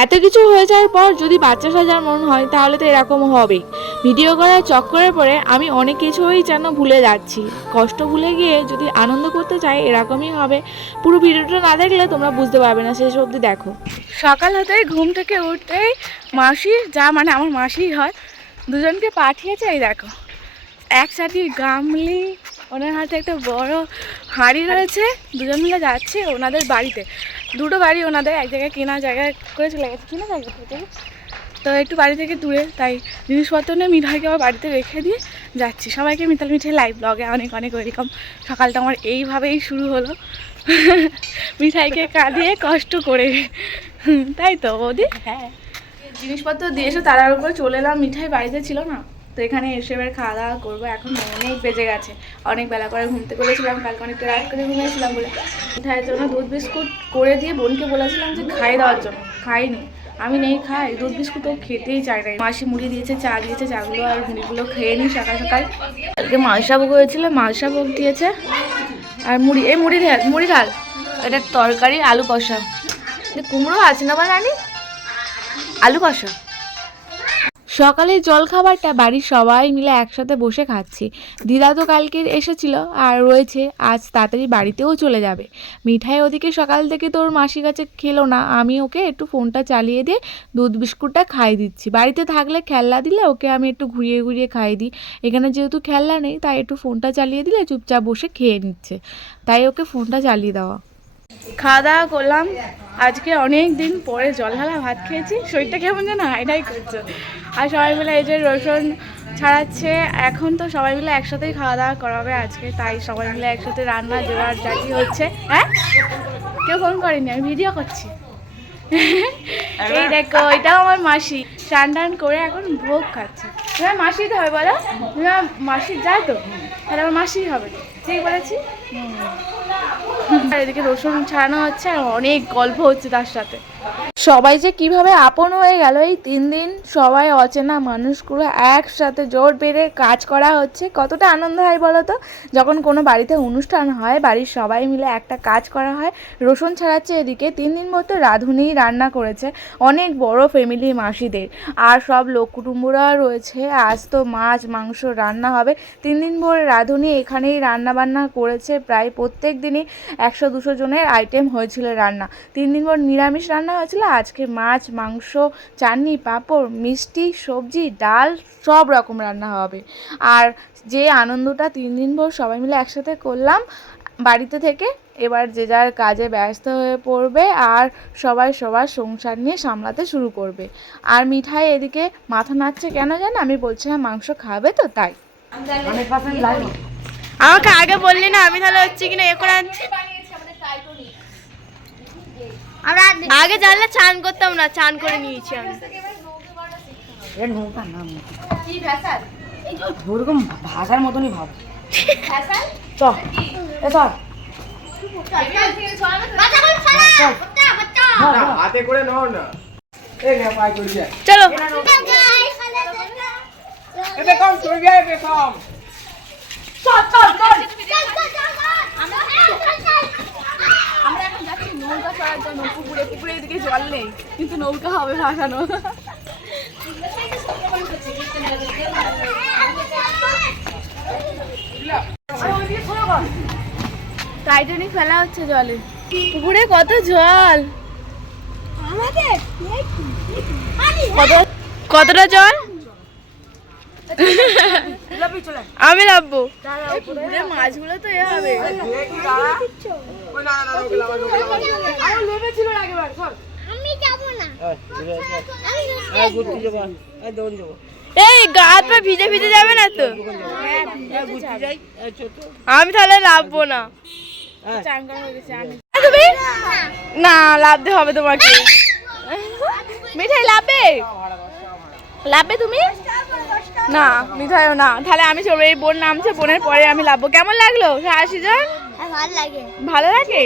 এত কিছু হয়ে যাওয়ার পর যদি বাচ্চা সাজার মন হয় তাহলে তো এরকম হবেই। ভিডিও করার চক্করের পরে আমি অনেক কিছুই যেন ভুলে যাচ্ছি। কষ্ট ভুলে গিয়ে যদি আনন্দ করতে চাই এরকমই হবে। পুরো ভিডিওটা না দেখলে তোমরা বুঝতে পারবে না, শেষ অবধি দেখো। সকাল হতেই ঘুম থেকে উঠতেই মাসি, যা মানে আমার মাসি হয়, দুজনকে পাঠিয়েছে। এই দেখো একসাথে গামলি, ওনার হাতে একটা বড় হাঁড়ি রয়েছে। দুজন মিলে যাচ্ছে ওনাদের বাড়িতে। দুটো বাড়ি ওনাদের, এক জায়গায় কেনা জায়গায় করে চলে গেছে, কেনা জায়গা থেকে তো একটু বাড়ি থেকে দূরে, তাই জিনিসপত্র নিয়ে মিঠাইকে আমার বাড়িতে রেখে দিয়ে যাচ্ছি। সবাইকে মিতাল মিঠাই লাইভ ব্লগে অনেক অনেক ওয়েলকাম। সকালটা আমার এইভাবেই শুরু হলো, মিঠাইকে কাঁদিয়ে কষ্ট করে, তাই তো বৌদি? হ্যাঁ, জিনিসপত্র দিয়ে এসে তার উপর চলে এলাম। মিঠাই বাড়িতে ছিল না, তো এখানে এসে এবার খাওয়া দাওয়া করবো। এখন অনেক বেজে গেছে, অনেক বেলা করে ঘুমতে বলেছিলাম, কালকে অনেকটা রাত করে ঘুমিয়েছিলাম বলে। মিঠাইয়ের জন্য দুধ বিস্কুট করে দিয়ে বোনকে বলেছিলাম যে খাই দেওয়ার জন্য, খাইনি। আমি নেই খাই দুধ বিস্কুট, ও খেতেই চায় না। মাসি মুড়ি দিয়েছে, চা দিয়েছে, চাগুলো আর মুড়িগুলো খেয়ে নিই সকাল সকাল। কালকে মালসা ভোগ হয়েছিল, মালসা ভোগ দিয়েছে আর মুড়ি। এই মুড়ি ঢাল, এটা তরকারি আলু কষা, কুমড়ো আছে না বা রানি, আলু কষা। সকালে জল খাবারটা বাড়ির সবাই মিলে একসাথে বসে খাচ্ছি। দিদা তো কালকে এসেছিল আর রয়েছে, আজ তাড়াতাড়ি বাড়িতেও চলে যাবে। মিঠাই ওদিকে সকাল থেকে তোর মাসি কাছে খেলো না, আমি ওকে একটু ফোনটা চালিয়ে দিয়ে দুধ বিস্কুটটা খাইয়ে দিচ্ছি। বাড়িতে থাকলে খেলনা দিলে ওকে আমি একটু ঘুরিয়ে ঘুরিয়ে খাইয়ে দিই। এখানে যেহেতু খেলনা নেই, তাই একটু ফোনটা চালিয়ে দিলে চুপচাপ বসে খেয়ে নিচ্ছে, তাই ওকে ফোনটা চালিয়ে দেওয়া। খাওয়া দাওয়া করলাম, আজকে অনেক দিন পরে জল ঢালা ভাত খেয়েছি। শরীরটা কেমন যেন হাইডাই করছে। আর সবাই মিলে এই যে রসুন ছাড়াচ্ছে, এখন তো সবাই মিলে একসাথেই খাওয়া দাওয়া করাবে আজকে, তাই সবাই মিলে একসাথে রান্না জোগাড় জাতি হচ্ছে। হ্যাঁ, কেউ ফোন করেনি, আমি ভিডিও করছি। এই দেখো, এটাও আমার মাসি স্নান টান করে এখন ভোগ খাচ্ছে। তোমার মাসি তো হবে বলো, তোমার মাসি যায় তো, তাহলে আমার মাসি হবে, ঠিক বলেছি? এদিকে রসুন ছাড়ানো হচ্ছে আর অনেক গল্প হচ্ছে তার সাথে। সবাই যে কিভাবে আপন হয়ে গেল এই 3 দিন। সবাই অচেনা মানুষগুলো একসাথে জোট বেঁধে কাজ করা হচ্ছে। কতটা আনন্দ হয় বলো তো, যখন কোনো বাড়িতে অনুষ্ঠান হয়, বাড়ির সবাই মিলে একটা কাজ করা হয়। রসুন ছাড়াচ্ছে এদিকে। 3 দিন মতো রাঁধুনি রান্না করেছে, অনেক বড় ফ্যামিলি মাসিদের, আর সব লোক কুটুম্বরা রয়েছে। আজ তো মাছ মাংস রান্না হবে। 3 দিন ভোর রাঁধুনি এখানেই রান্না বান্না করেছে। প্রায় প্রত্যেক দিনই 100-200 জনের আইটেম হয়েছিল রান্না। 3 দিন ভোর নিরামিষ রান্না হয়েছিল। আজকে মাছ মাংস, চাটনি, পাঁপড়, মিষ্টি, সবজি, ডাল, সব রকম রান্না হবে। আর যে আনন্দটা 3 দিন ভোর সবাই মিলে একসাথে করলাম বাড়িতে থেকে, এবার যে যার কাজে ব্যস্ত হয়ে পড়বে আর সবাই সবার সংসার নিয়ে সামলাতে শুরু করবে। আর মিঠাই এদিকে মাথা নাড়ছে কেন জানো, আমি বলছিলাম মাংস খাবে তো, তাই। আমাকে আগে বললি না, আমি তাহলে হচ্ছে কিনা এ করে আনছি। আমরা আগে জানলে চান করতাম না, চান করে নিয়েছি আমি। ওরকম ভাষার মতনই ভাব। হাতে করে নাও না, চলো আমরা এখন যাচ্ছি নৌকা চড়ার জন্য পুকুরে। পুকুরে এদিকে জল নেই, কিন্তু নৌকা হবে ভাসানো। টাইটানিক ফেলা হচ্ছে জলে, পুকুরে কত জল, কতটা জল। আমি নামবো, মাছগুলো তো এ হবে। এই গা হাত পা ভিজে ভিজে যাবে না তো? আমি তাহলে লাভবো না। তুমি না লাভতে হবে তোমাকে। মিঠাই লাভবে, লাভবে তুমি না? মিঠাইও না, তাহলে আমি চলবো। এই বোন নামছে, বোনের পরে আমি লাভবো। কেমন লাগলো 80 জন? ভালো লাগে।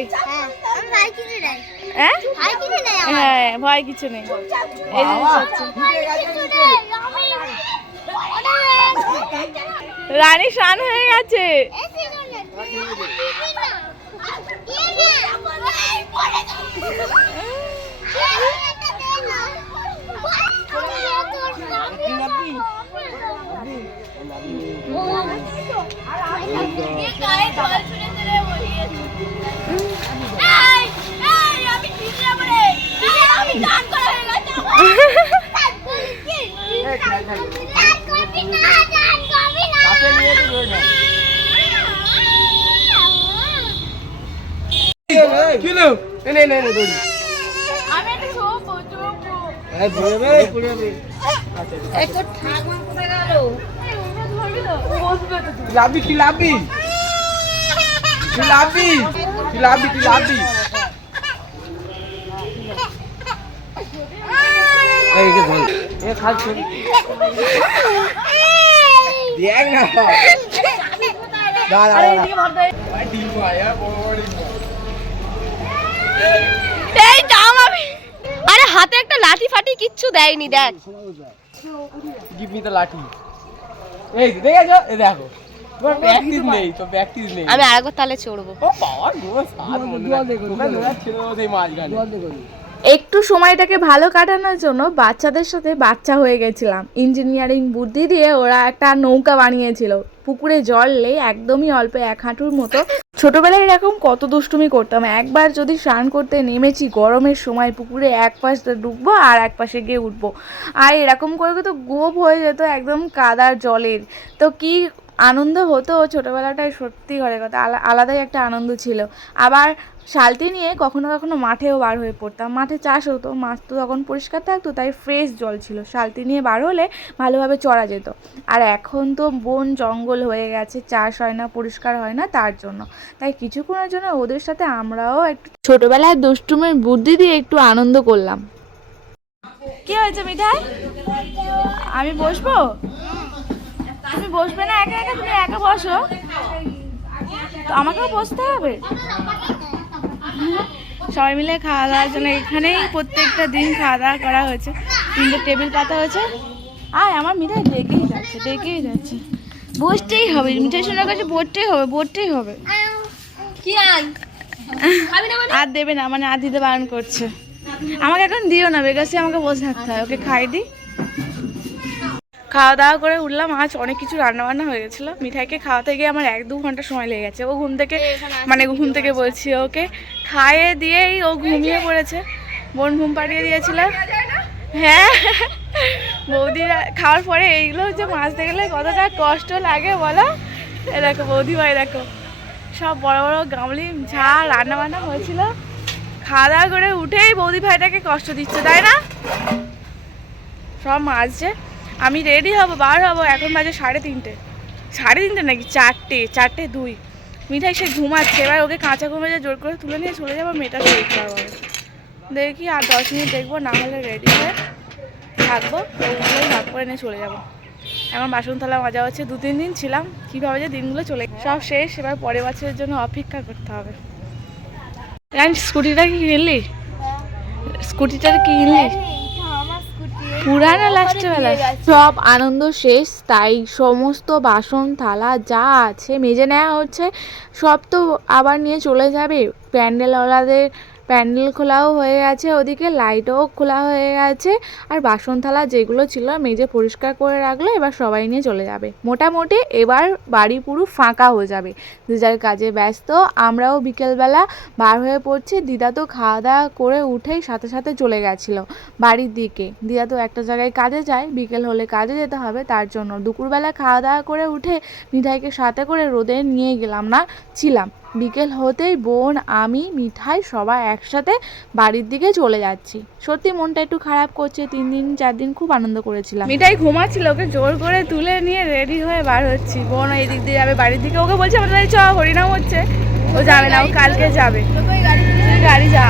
হ্যাঁ হ্যাঁ, ভয় কিছু নেই। রানী স্নান হয়ে গেছে। এই দাম আমি আরে হাতে একটা লাঠি ফাটি কিচ্ছু দেয়নি দেখ গিভ মি দ্য লাঠি। এই দেখো এই দেখো তোর প্র্যাকটিস নেই তো প্র্যাকটিস নেই। আমি আরেকবার তাহলে চড়বো ও পাওয়ার গো সাত মনে রাখ ওখানে ধরে ছিল ওই মাঝখানে। একটু সময়টাকে ভালো কাটানোর জন্য বাচ্চাদের সাথে বাচ্চা হয়ে গেছিলাম। ইঞ্জিনিয়ারিং বুদ্ধি দিয়ে ওরা একটা নৌকা বানিয়েছিল। পুকুরে জল নেই, একদমই অল্প এক হাঁটুর মতো। ছোটবেলায় এরকম কত দুষ্টুমি করতাম। একবার যদি স্নান করতে নেমেছি গরমের সময়, পুকুরে এক পাশে ডুববো আর এক পাশে গিয়ে উঠবো, আর এরকম করে তো গোপ হয়ে যেত একদম কাদার জলের। তো কি আনন্দ হতো ছোটোবেলাটায়, সত্যি ঘরে কথা আলাদাই একটা আনন্দ ছিল। আবার শালতি নিয়ে কখনো কখনো মাঠেও বার হয়ে পড়তাম। মাঠে চাষ হতো, মাছ তো তখন পরিষ্কার থাকতো, তাই ফ্রেশ জল ছিল। শালতি নিয়ে বার হলে ভালোভাবে চড়া যেত। আর এখন তো বন জঙ্গল হয়ে গেছে, চাষ হয় না, পরিষ্কার হয় না, তার জন্য তাই কিছুক্ষণের জন্য ওদের সাথে আমরাও একটু ছোটোবেলায় দুষ্টুমের বুদ্ধি দিয়ে একটু আনন্দ করলাম। কি হয়েছে মিঠাই? আমি বসবো? তুমি বসবে না একা একা? তুমি একা বসো, তো আমাকেও বসতে হবে। সবাই মিলে খাওয়া দাওয়ার জন্য এখানেই প্রত্যেকটা দিন খাওয়া দাওয়া করা হয়েছে। 3টে টেবিল পাতা হয়েছে। আর আমার মিঠাই ডেকেই যাচ্ছে। বসতেই হবে, মিঠাই শোনার কাছে বসতেই হবে। কি আন আর দেবে না, মানে আর দিতে বারণ করছে। আমাকে এখন দিও না, বেগাসি আমাকে বসে থাকতে হয়। ওকে খাই দি। খাওয়া দাওয়া করে উঠলাম। আজ অনেক কিছু রান্নাবান্না হয়ে গেছিলো। মিঠাইকে খাওয়াতে গিয়ে আমার 1-2 ঘন্টা সময় লেগে গেছে। ও ঘুম থেকে বলছি, ওকে খাইয়ে দিয়েই ও ঘুমিয়ে পড়েছে। বোন ঘুম পাড়িয়ে দিয়েছিল। হ্যাঁ, বৌদিরা খাওয়ার পরে এইগুলো যে মাছতে গেলে কতটা কষ্ট লাগে বলো। এ দেখো বৌদি ভাই, দেখো সব বড় বড় গামলি ঝাল রান্নাবান্না হয়েছিল। খাওয়া দাওয়া করে উঠেই বৌদি ভাইটাকে কষ্ট দিচ্ছে, তাই না? সব মাছছে। আমি রেডি হব, বার হবো। এখন বাজে 3:30 নাকি 4:02। মিঠাই সে ঘুমাচ্ছে। এবার ওকে কাঁচা ঘুমে যে জোর করে তুলে নিয়ে চলে যাবো মেয়েটা শরীর খারাপ হবে। দেখি আর 10 মিনিট দেখবো, না হলে রেডি হয়ে থাকবো। ওগুলোই ভাগ করে নিয়ে চলে যাবো। এখন বাসন থালা মাজা হচ্ছে। 2-3 দিন ছিলাম, কীভাবে যে দিনগুলো চলে সব শেষ। এবার পরের বছরের জন্য অপেক্ষা করতে হবে। স্কুটিটা কি কিনলি? পুরানো লাস্টের বেলা সব আনন্দ শেষ, তাই সমস্ত বাসন থালা যা আছে মেজে নেওয়া হচ্ছে। সব তো আবার নিয়ে চলে যাবে। প্যান্ডেলওয়ালাদের প্যান্ডেল খোলাও হয়ে গেছে, ওদিকে লাইটও খোলা হয়ে গেছে। আর বাসন থালা যেগুলো ছিল মেজে পরিষ্কার করে রাখলো। এবার সবাই নিয়ে চলে যাবে। মোটামুটি এবার বাড়ি পুরো ফাঁকা হয়ে যাবে, যে যার কাজে ব্যস্ত। আমরাও বিকেলবেলা বার হয়ে পড়ছি। দিদা তো খাওয়া দাওয়া করে উঠেই সাথে সাথে চলে গেছিলো বাড়ির দিকে। দিদা তো একটা জায়গায় কাজে যায়, বিকেল হলে কাজে যেতে হবে, তার জন্য দুপুরবেলা খাওয়া দাওয়া করে উঠে মিঠাইকে সাথে করে রোদে নিয়ে ছিলাম। বিকেল হতেই বোন, আমি, মিঠাই সবাই একসাথে বাড়ির দিকে চলে যাচ্ছি। সত্যি মনটা একটু খারাপ করছে। 3-4 দিন খুব আনন্দ করেছিলাম। মিঠাই ঘুমাচ্ছিল, ওকে জোর করে তুলে নিয়ে রেডি হয়ে বার হচ্ছি। বোন এই দিক দিয়ে যাবে বাড়ির দিকে। ওকে বলছে আমাদের চ, হরিনাম হচ্ছে। ও যাবে না, ও কালকে যাবে। তুই গাড়ি যা।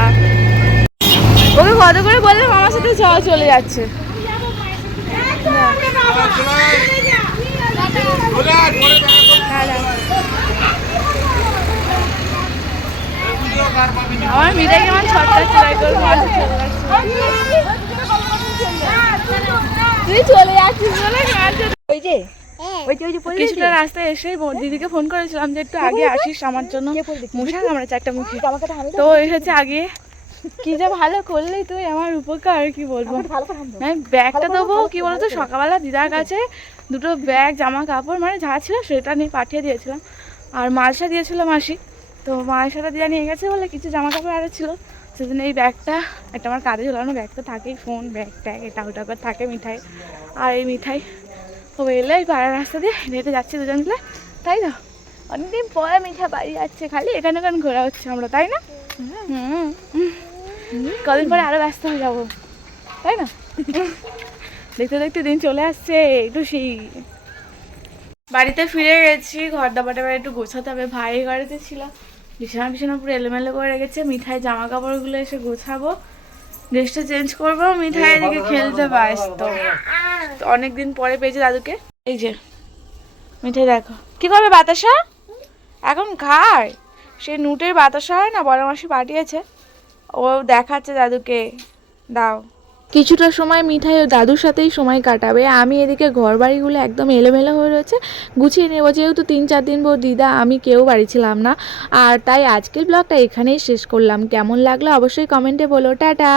ওকে কত করে বললাম আমার সাথে চলে যাচ্ছে। আমার মিঠাই কেমন ছটকা চড়াই করবো। তুই চলে যাচ্ছিস বলে কিছুটা রাস্তায় এসে দিদিকে ফোন করেছিলাম যে একটু আগে আসিস, আমার জন্য মশা কামড়েছে একটা মুখে। তো এসেছে আগে। কি যা ভালো করলেই তুই আমার উপকার, কি বলবো। ব্যাগটা দেবো কি বলতো, সকালবেলা দিদার কাছে 2টো ব্যাগ জামা কাপড় মানে যা ছিল সেটা নিয়ে পাঠিয়ে দিয়েছিলাম। আর মালসা দিয়েছিল মাসি, তো মালসাটা দিদা নিয়ে গেছে বলে কিছু জামা কাপড় আরও ছিল। সেজন্য এই ব্যাগটা একটা আমার কাঁধে ঝোলানো ব্যাগ তো থাকেই, ফোন ব্যাগ ট্যাগ এটা ওটা করে থাকে। মিঠাই আর এই মিঠাই ও এলে এই পাড়ার রাস্তা দিয়ে হেঁটে যাচ্ছি দুজন মিলে, তাই তো। অনেকদিন পরে মিঠা বাড়ি যাচ্ছে, খালি এখানে ওখানে ঘোরা হচ্ছে আমরা, তাই না? কদিন পরে আরও ব্যস্ত হয়ে যাবো। তাই না? দেখতে দেখতে দিন চলে আসছে, একটু সেই বাড়িতে ফিরে গেছি। ঘর দাবাটা একটু গোছাতে হবে, ভাই ঘরেতে ছিল, বিছানা পুরো এলোমেলো করে রেখেছে। মিঠাই জামা কাপড়গুলো এসে গোছাবো, ড্রেসটা চেঞ্জ করবো। মিঠাই এদিকে খেলতে ব্যস্ত, অনেকদিন পরে পেয়েছে দাদুকে। এই যে মিঠাই দেখো কি করবে, বাতাসা এখন খায়। সে নুটের বাতাসা হয় না, বড় মাসি পাঠিয়েছে, ও দেখাচ্ছে দাদুকে, দাও। কিছুটা সময় মিঠাই ও দাদুর সাথেই সময় কাটাবে। আমি এদিকে ঘর বাড়িগুলো একদম এলোমেলো হয়ে রয়েছে, গুছিয়ে নেবো। যেহেতু 3-4 দিন পর দিদা আমি কেউ বাড়ি ছিলাম না, আর তাই আজকের ব্লগটা এখানেই শেষ করলাম। কেমন লাগলো অবশ্যই কমেন্টে বলো। টাটা।